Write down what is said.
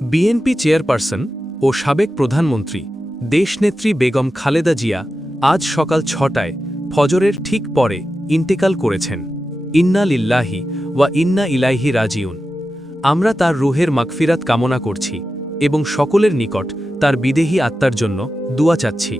BNP chairperson ও সাবেক প্রধানমন্ত্রী দেশনেত্রী বেগম খালেদা জিয়া আজ সকাল ছটায় ফজরের ঠিক পরে ইন্তেকাল করেছেন। ইন্না লিল্লাহি ওয়া ইন্না ইলাইহি রাজিউন। আমরা তার রুহের মাগফিরাত কামনা করছি এবং সকলের নিকট তার বিদেহী আত্মার জন্য দুয়া চাচ্ছি।